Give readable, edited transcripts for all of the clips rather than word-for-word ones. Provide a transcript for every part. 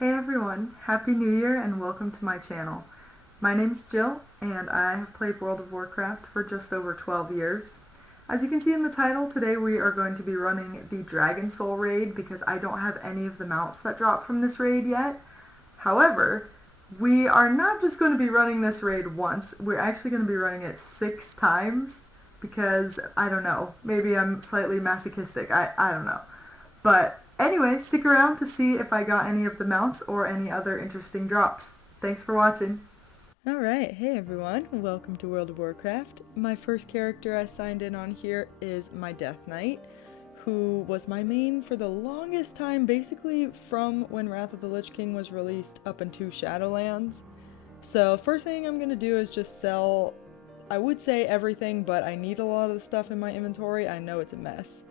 Hey everyone, Happy New Year and welcome to my channel. My name's Jill and I have played World of Warcraft for just over 12 years. As you can see in the title, today we are going to be running the Dragon Soul raid because I don't have any of the mounts that drop from this raid yet. However, we are not just going to be running this raid once, we're actually going to be running it 6 times because, I don't know, maybe I'm slightly masochistic, I don't know. But anyway, stick around to see if I got any of the mounts or any other interesting drops. Thanks for watching. Alright, hey everyone, welcome to World of Warcraft. My first character I signed in on here is my Death Knight, who was my main for the longest time, basically from when Wrath of the Lich King was released up into Shadowlands. So first thing I'm going to do is just sell, I would say everything, but I need a lot of the stuff in my inventory. I know it's a mess.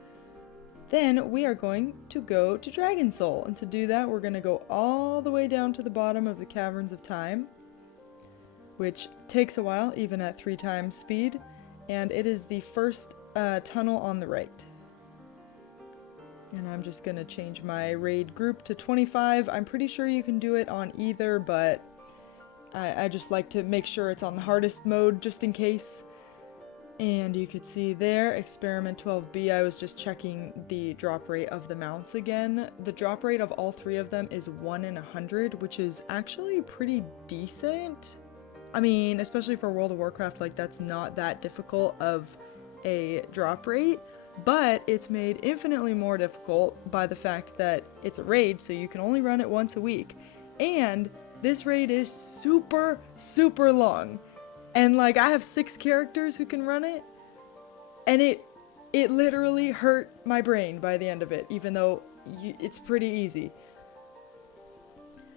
Then we are going to go to Dragon Soul, and to do that we're going to go all the way down to the bottom of the Caverns of Time, which takes a while even at 3 times speed, and it is the first tunnel on the right. And I'm just going to change my raid group to 25. I'm pretty sure you can do it on either, but I just like to make sure it's on the hardest mode just in case. And you could see there, Experiment 12B, I was just checking the drop rate of the mounts again. The drop rate of all 3 of them is 1 in 100, which is actually pretty decent. I mean, especially for World of Warcraft, like, that's not that difficult of a drop rate, but it's made infinitely more difficult by the fact that it's a raid, so you can only run it once a week. And this raid is super, super long. And like, I have 6 characters who can run it, and it literally hurt my brain by the end of it, even though it's pretty easy.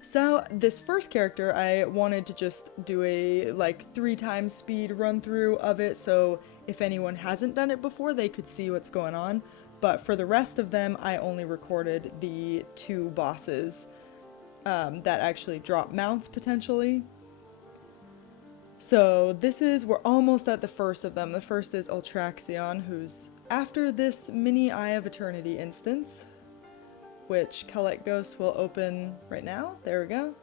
So this first character, I wanted to just do a like 3 times speed run through of it, so if anyone hasn't done it before, they could see what's going on. But for the rest of them, I only recorded the 2 bosses that actually drop mounts potentially. So we're almost at the first of them. The first is Ultraxion, who's after this mini Eye of Eternity instance, which Collect Ghost will open right now. There we go.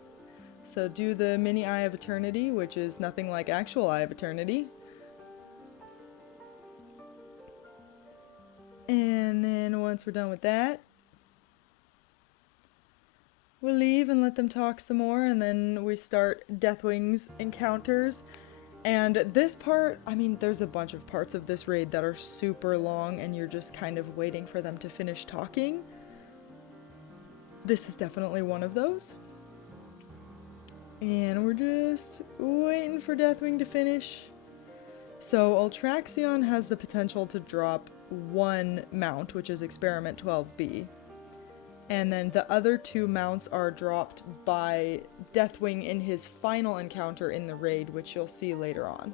So do the mini Eye of Eternity, which is nothing like actual Eye of Eternity. And then once we're done with that, we'll leave and let them talk some more, and then we start Deathwing's encounters. And this part, I mean, there's a bunch of parts of this raid that are super long and you're just kind of waiting for them to finish talking. This is definitely one of those. And we're just waiting for Deathwing to finish. So Ultraxion has the potential to drop 1 mount, which is Experiment 12B. And then the other 2 mounts are dropped by Deathwing in his final encounter in the raid, which you'll see later on.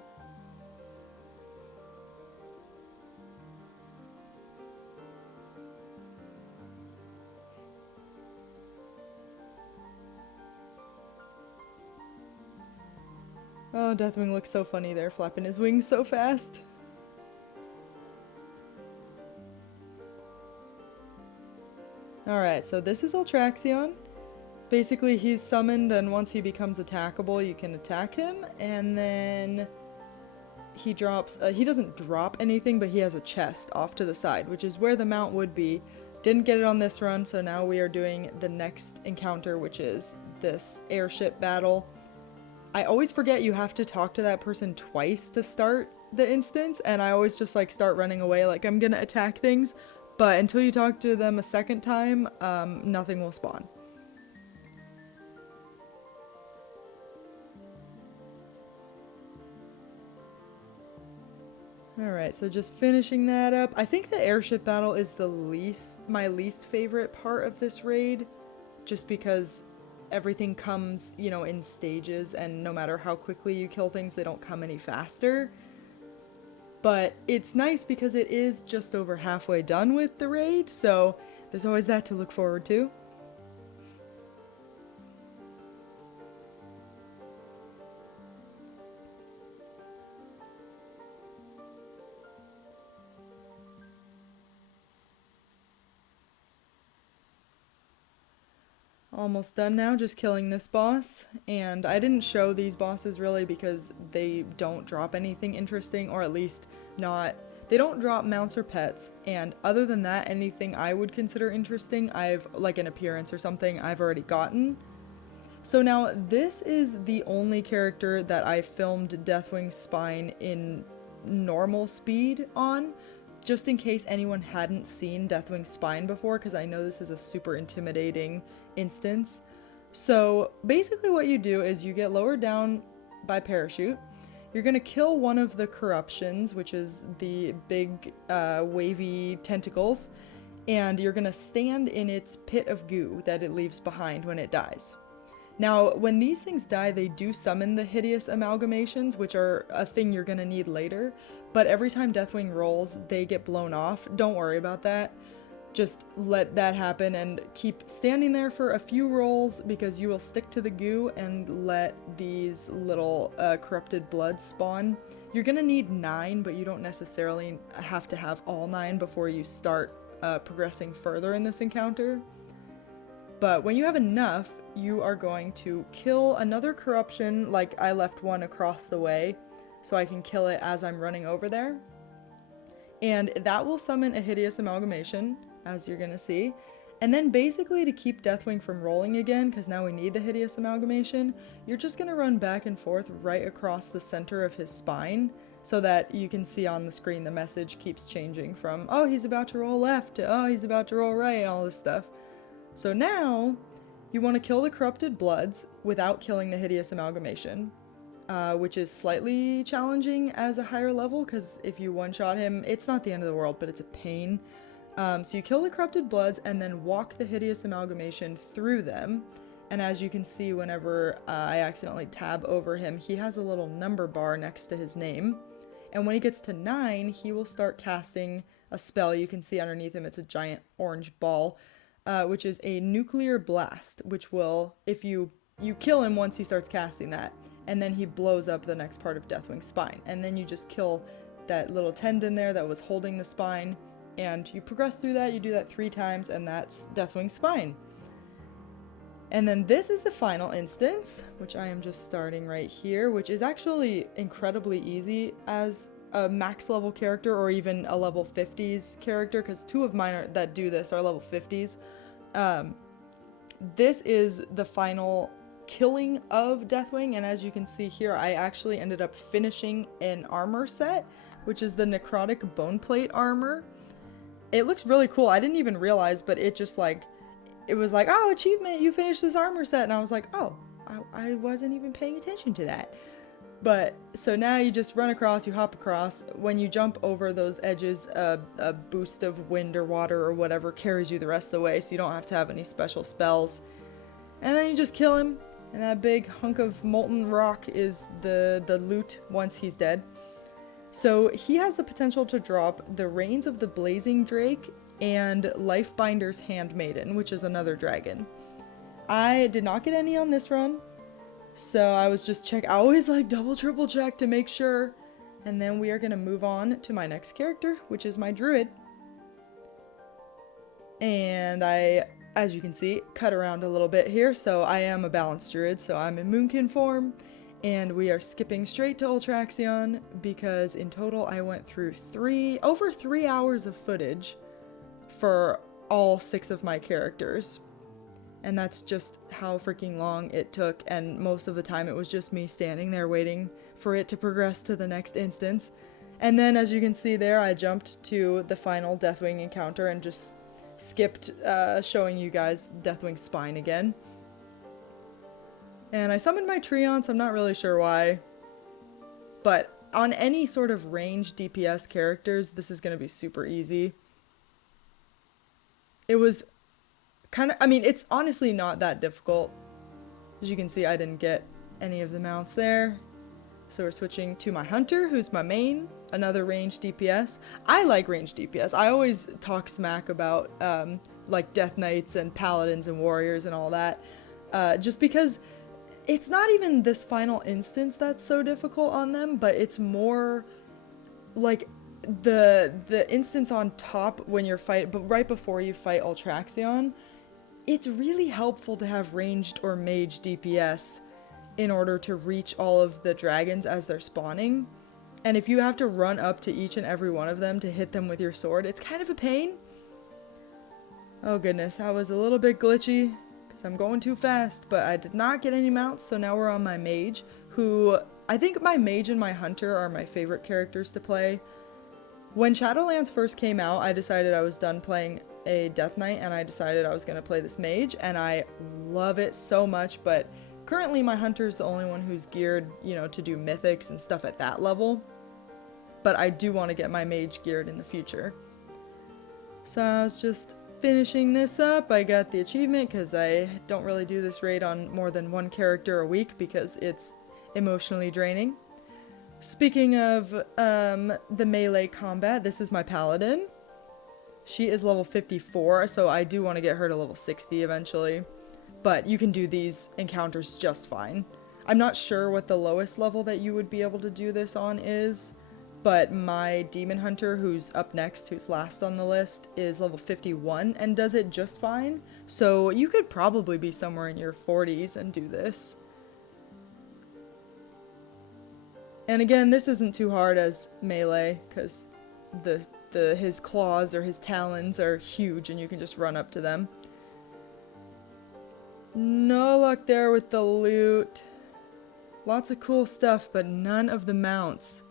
Oh, Deathwing looks so funny there, flapping his wings so fast. Alright, so this is Ultraxion. Basically, he's summoned, and once he becomes attackable, you can attack him, and then he drops, he doesn't drop anything, but he has a chest off to the side, which is where the mount would be. Didn't get it on this run, so now we are doing the next encounter, which is this airship battle. I always forget you have to talk to that person twice to start the instance, and I always just like start running away like I'm gonna attack things, but until you talk to them a second time, nothing will spawn. Alright, so just finishing that up. I think the airship battle is my least favorite part of this raid, just because everything comes, you know, in stages, and no matter how quickly you kill things, they don't come any faster. But it's nice because it is just over halfway done with the raid, so there's always that to look forward to. almost done now, just killing this boss. And I didn't show these bosses really because they don't drop anything interesting, or at least not. They don't drop mounts or pets, and other than that, anything I would consider interesting, like an appearance or something, I've already gotten. So now this is the only character that I filmed Deathwing's spine in normal speed on, just in case anyone hadn't seen Deathwing's spine before, because I know this is a super intimidating instance. So basically what you do is you get lowered down by parachute. You're gonna kill one of the corruptions, which is the big wavy tentacles, and you're gonna stand in its pit of goo that it leaves behind when it dies. Now, when these things die, they do summon the hideous amalgamations, which are a thing you're gonna need later, but every time Deathwing rolls, they get blown off. Don't worry about that. Just let that happen and keep standing there for a few rolls, because you will stick to the goo and let these little corrupted bloods spawn. You're gonna need 9, but you don't necessarily have to have all 9 before you start progressing further in this encounter. But when you have enough, you are going to kill another corruption, like I left one across the way, so I can kill it as I'm running over there. And that will summon a hideous amalgamation, as you're gonna see. And then basically to keep Deathwing from rolling again, because now we need the hideous amalgamation, you're just gonna run back and forth right across the center of his spine, so that you can see on the screen the message keeps changing from, oh, he's about to roll left, to, oh, he's about to roll right, all this stuff. So now, you want to kill the corrupted bloods without killing the hideous amalgamation, which is slightly challenging as a higher level, because if you one-shot him, it's not the end of the world, but it's a pain. So you kill the corrupted bloods and then walk the hideous amalgamation through them. And as you can see, whenever I accidentally tab over him, he has a little number bar next to his name. And when he gets to 9, he will start casting a spell. You can see underneath him, it's a giant orange ball. Which is a nuclear blast, which will, if you kill him once he starts casting that, and then he blows up the next part of Deathwing's spine. And then you just kill that little tendon there that was holding the spine, and you progress through that, you do that 3 times, and that's Deathwing's spine. And then this is the final instance, which I am just starting right here, which is actually incredibly easy as a max level character, or even a level 50s character, because 2 of mine that do this are level 50s. This is the final killing of Deathwing, and as you can see here, I actually ended up finishing an armor set, which is the necrotic boneplate armor. It looks really cool. I didn't even realize, but it just like, it was like, oh, achievement, you finished this armor set, and I was like, oh, I wasn't even paying attention to that. But, so now you just run across, you hop across. When you jump over those edges, a boost of wind or water or whatever carries you the rest of the way, so you don't have to have any special spells. And then you just kill him, and that big hunk of molten rock is the loot once he's dead. So he has the potential to drop the Reins of the Blazing Drake and Lifebinder's Handmaiden, which is another dragon. I did not get any on this run. So I was just I always like double triple check to make sure. And then we are going to move on to my next character, which is my druid. And I, as you can see, cut around a little bit here. So I am a balanced druid, so I'm in Moonkin form. And we are skipping straight to Ultraxion, because in total I went through over 3 hours of footage for all 6 of my characters. And that's just how freaking long it took, and most of the time it was just me standing there waiting for it to progress to the next instance. And then, as you can see there, I jumped to the final Deathwing encounter and just skipped showing you guys Deathwing's spine again. And I summoned my Treants, I'm not really sure why. But on any sort of ranged DPS characters, this is going to be super easy. It was kind of, I mean, it's honestly not that difficult. As you can see, I didn't get any of the mounts there. So we're switching to my Hunter, who's my main, another ranged DPS. I like ranged DPS. I always talk smack about like Death Knights and Paladins and Warriors and all that. Just because it's not even this final instance that's so difficult on them, but it's more like the instance on top when you're fighting, but right before you fight Ultraxion, it's really helpful to have ranged or mage DPS in order to reach all of the dragons as they're spawning. And if you have to run up to each and every one of them to hit them with your sword, it's kind of a pain. Oh goodness, that was a little bit glitchy because I'm going too fast, but I did not get any mounts, so now we're on my mage, who I think my mage and my hunter are my favorite characters to play. When Shadowlands first came out, I decided I was done playing a Death Knight, and I decided I was going to play this mage, and I love it so much, but currently my hunter's the only one who's geared, you know, to do mythics and stuff at that level. But I do want to get my mage geared in the future. So I was just finishing this up. I got the achievement because I don't really do this raid on more than one character a week because it's emotionally draining. Speaking of the melee combat, this is my paladin. She is level 54, so I do want to get her to level 60 eventually. But you can do these encounters just fine. I'm not sure what the lowest level that you would be able to do this on is, but my demon hunter, who's up next, who's last on the list, is level 51 and does it just fine. So you could probably be somewhere in your 40s and do this. And again, this isn't too hard as melee, because his claws or his talons are huge and you can just run up to them. No luck there with the loot. Lots of cool stuff, but none of the mounts.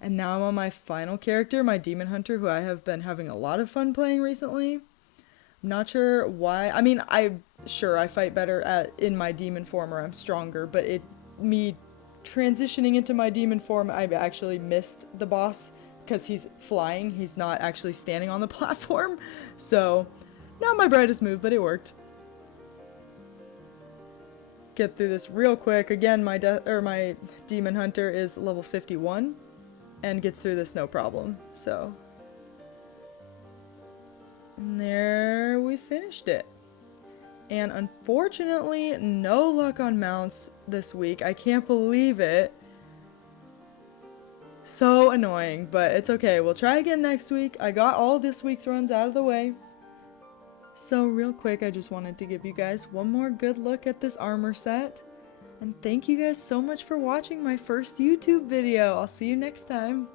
And now I'm on my final character, my demon hunter, who I have been having a lot of fun playing recently. I'm not sure why. I mean, I fight better in my demon form, or I'm stronger, but me transitioning into my demon form, I actually missed the boss because he's flying. He's not actually standing on the platform. So, not my brightest move, but it worked. Get through this real quick. Again, my demon hunter is level 51 and gets through this no problem. So, and there we finished it. And unfortunately, no luck on mounts this week. I can't believe it. So annoying, but it's okay. We'll try again next week. I got all this week's runs out of the way. So real quick, I just wanted to give you guys one more good look at this armor set. And thank you guys so much for watching my first YouTube video. I'll see you next time.